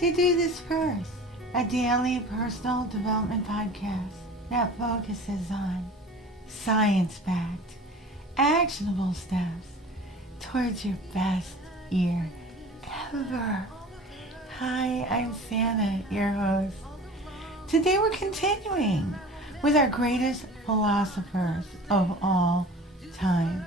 to do this first, a daily personal development podcast that focuses on science-backed, actionable steps towards your best year ever. Hi, I'm Santa, your host. Today we're continuing with our greatest philosophers of all time.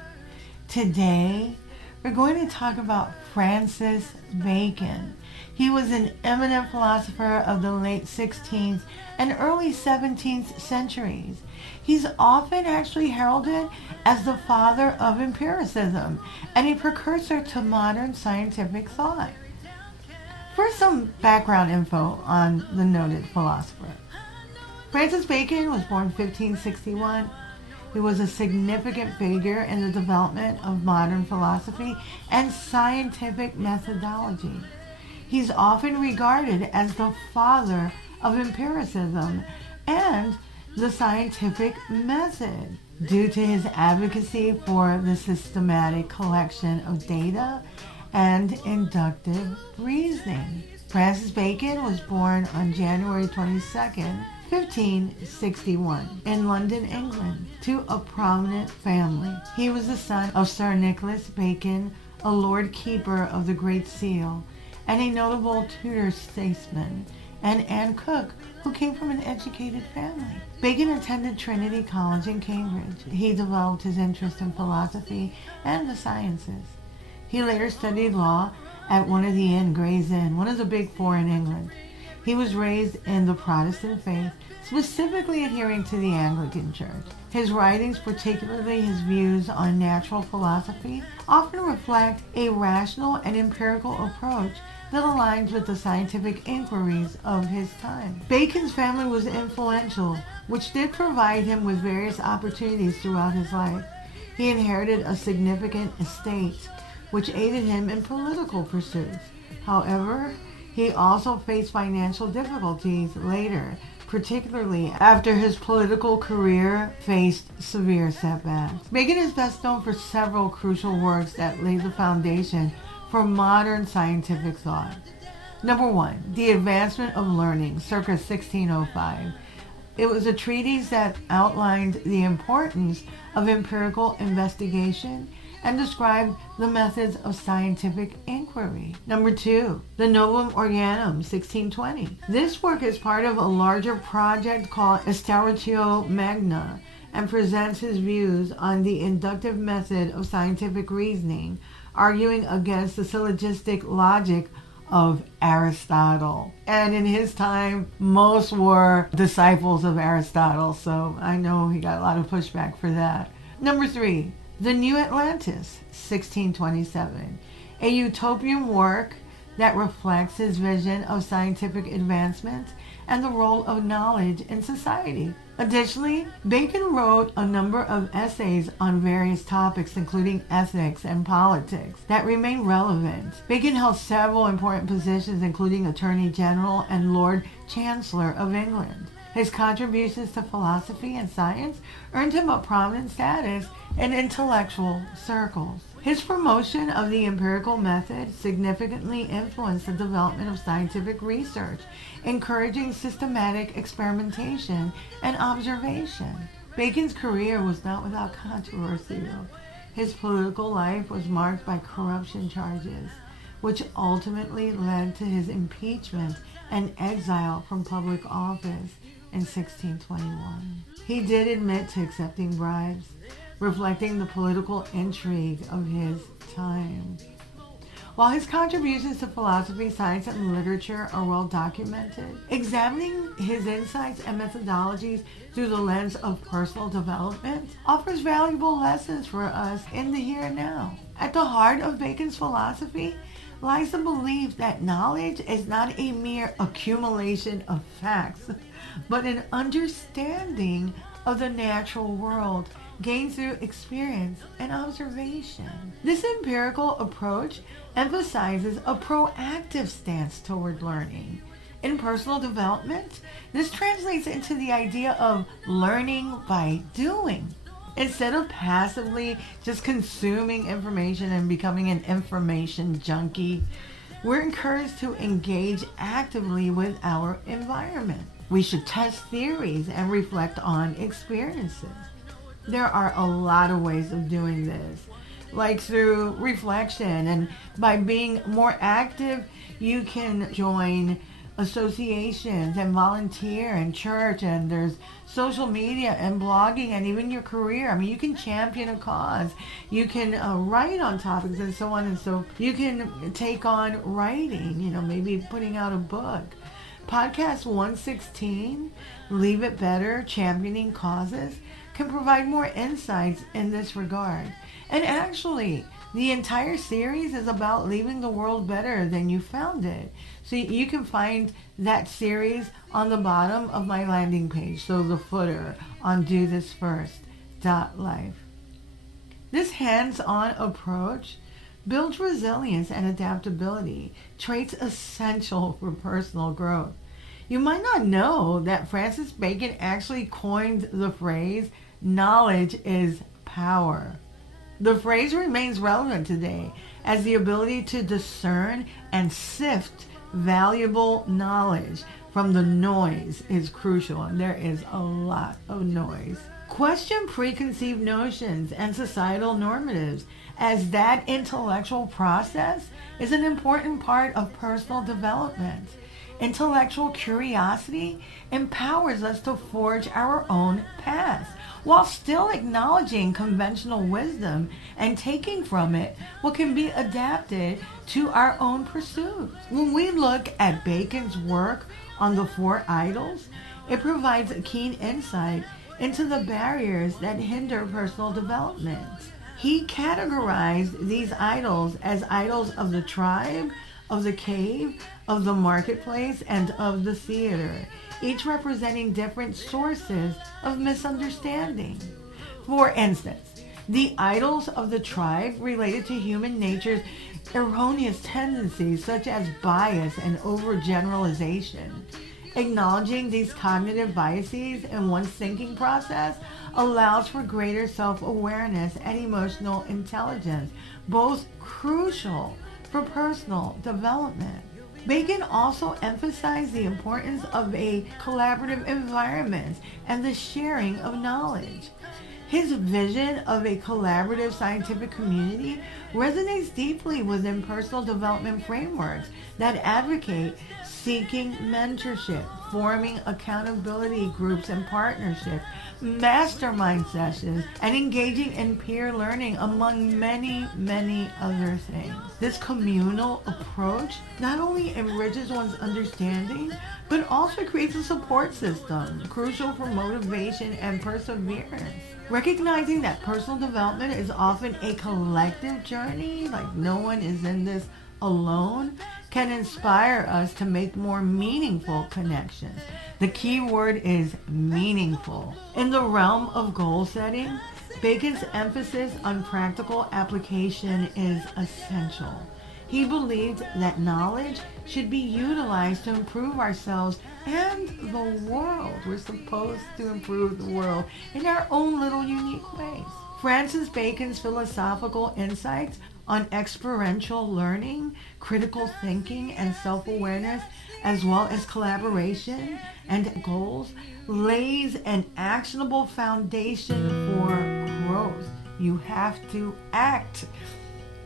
Today we're going to talk about Francis Bacon. He was an eminent philosopher of the late 16th and early 17th centuries. He's often actually heralded as the father of empiricism and a precursor to modern scientific thought. First, some background info on the noted philosopher. Francis Bacon was born 1561. He was a significant figure in the development of modern philosophy and scientific methodology. He's often regarded as the father of empiricism and the scientific method due to his advocacy for the systematic collection of data and inductive reasoning. Francis Bacon was born on January 22nd, 1561, in London, England, to a prominent family. He was the son of Sir Nicholas Bacon, a Lord Keeper of the Great Seal, and a notable Tudor statesman, and Anne Cook, who came from an educated family. Bacon attended Trinity College in Cambridge. He developed his interest in philosophy and the sciences. He later studied law at one of the Gray's Inn, one of the big four in England. He was raised in the Protestant faith, specifically adhering to the Anglican Church. His writings, particularly his views on natural philosophy, often reflect a rational and empirical approach that aligns with the scientific inquiries of his time. Bacon's family was influential, which did provide him with various opportunities throughout his life. He inherited a significant estate, which aided him in political pursuits. However, he also faced financial difficulties later, particularly after his political career faced severe setbacks. Bacon is best known for several crucial works that laid the foundation for modern scientific thought. Number one, The Advancement of Learning, circa 1605. It was a treatise that outlined the importance of empirical investigation and described the methods of scientific inquiry. Number two, the Novum Organum, 1620. This work is part of a larger project called Instauratio Magna and presents his views on the inductive method of scientific reasoning, arguing against the syllogistic logic of Aristotle. And in his time, most were disciples of Aristotle, so I know he got a lot of pushback for that. Number three, The New Atlantis, 1627, a utopian work that reflects his vision of scientific advancement and the role of knowledge in society. Additionally, Bacon wrote a number of essays on various topics, including ethics and politics, that remain relevant. Bacon held several important positions, including Attorney General and Lord Chancellor of England. His contributions to philosophy and science earned him a prominent status in intellectual circles. His promotion of the empirical method significantly influenced the development of scientific research, encouraging systematic experimentation and observation. Bacon's career was not without controversy, though. His political life was marked by corruption charges, which ultimately led to his impeachment and exile from public office in 1621. He did admit to accepting bribes, reflecting the political intrigue of his time. While his contributions to philosophy, science, and literature are well documented, examining his insights and methodologies through the lens of personal development offers valuable lessons for us in the here and now. At the heart of Bacon's philosophy lies the belief that knowledge is not a mere accumulation of facts, but an understanding of the natural world gained through experience and observation. This empirical approach emphasizes a proactive stance toward learning. In personal development, this translates into the idea of learning by doing. Instead of passively just consuming information and becoming an information junkie, we're encouraged to engage actively with our environment. We should test theories and reflect on experiences. There are a lot of ways of doing this, like through reflection, and by being more active, you can join associations and volunteer in church, and there's social media and blogging and even your career. I mean, you can champion a cause, you can write on topics and so on, and so you can take on writing, maybe putting out a book. Podcast 116, Leave It Better, Championing Causes, can provide more insights in this regard. And actually, the entire series is about leaving the world better than you found it. So you can find that series on the bottom of my landing page, so the footer on dothisfirst.life. This hands-on approach builds resilience and adaptability, traits essential for personal growth. You might not know that Francis Bacon actually coined the phrase, knowledge is power. The phrase remains relevant today, as the ability to discern and sift valuable knowledge from the noise is crucial, and there is a lot of noise. Question preconceived notions and societal normatives, as that intellectual process is an important part of personal development. Intellectual curiosity empowers us to forge our own path, while still acknowledging conventional wisdom and taking from it what can be adapted to our own pursuits. When we look at Bacon's work on the four idols, it provides a keen insight into the barriers that hinder personal development. He categorized these idols as idols of the tribe, of the cave, of the marketplace, and of the theater, each representing different sources of misunderstanding. For instance, the idols of the tribe related to human nature's erroneous tendencies such as bias and overgeneralization. Acknowledging these cognitive biases in one's thinking process allows for greater self-awareness and emotional intelligence, both crucial for personal development. Bacon also emphasized the importance of a collaborative environment and the sharing of knowledge. His vision of a collaborative scientific community resonates deeply within personal development frameworks that advocate seeking mentorship, forming accountability groups and partnerships, mastermind sessions, and engaging in peer learning, among many, many other things. This communal approach not only enriches one's understanding, but also creates a support system crucial for motivation and perseverance. Recognizing that personal development is often a collective journey, like no one is in this alone, can inspire us to make more meaningful connections. The key word is meaningful. In the realm of goal setting, Bacon's emphasis on practical application is essential. He believed that knowledge should be utilized to improve ourselves and the world. We're supposed to improve the world in our own little unique ways. Francis Bacon's philosophical insights on experiential learning, critical thinking, and self-awareness, as well as collaboration and goals, lays an actionable foundation for growth. You have to act.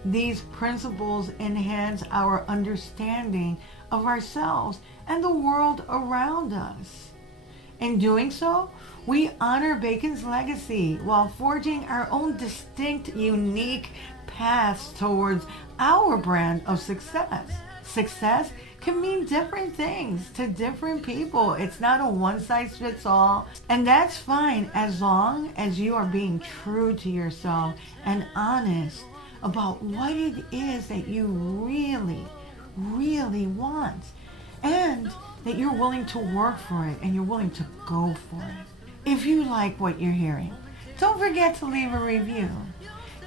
These principles enhance our understanding of ourselves and the world around us. In doing so, we honor Bacon's legacy while forging our own distinct, unique paths towards our brand of success. Success can mean different things to different people. It's not a one-size-fits-all, and that's fine as long as you are being true to yourself and honest about what it is that you really, really want, and that you're willing to work for it and you're willing to go for it. If you like what you're hearing, don't forget to leave a review.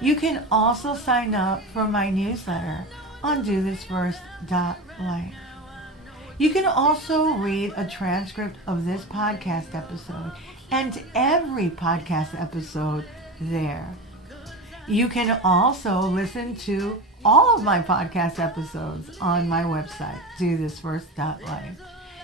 You can also sign up for my newsletter on dothisfirst.life. You can also read a transcript of this podcast episode and every podcast episode there. You can also listen to all of my podcast episodes on my website, dothisfirst.life.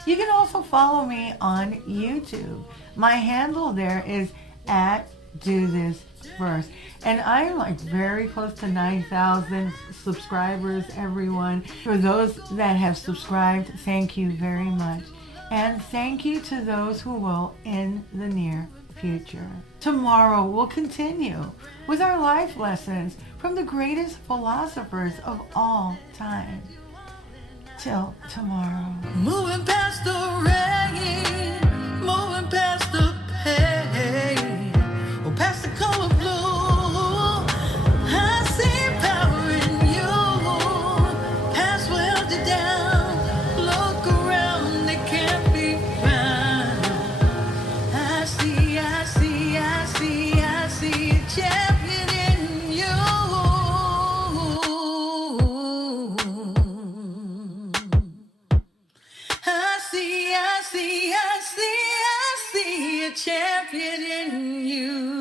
You can also follow me on YouTube. My handle there is at @DoThisFirst. And I'm like very close to 9,000 subscribers, everyone. For those that have subscribed, thank you very much. And thank you to those who will in the near future. Tomorrow we'll continue with our life lessons from the greatest philosophers of all time. Till tomorrow. Moving past the rain, moving past the pain, or past the color blue. I see power in you. Past will held you down. Look around, they can't be found. I see a champion in you. I see a champion in you.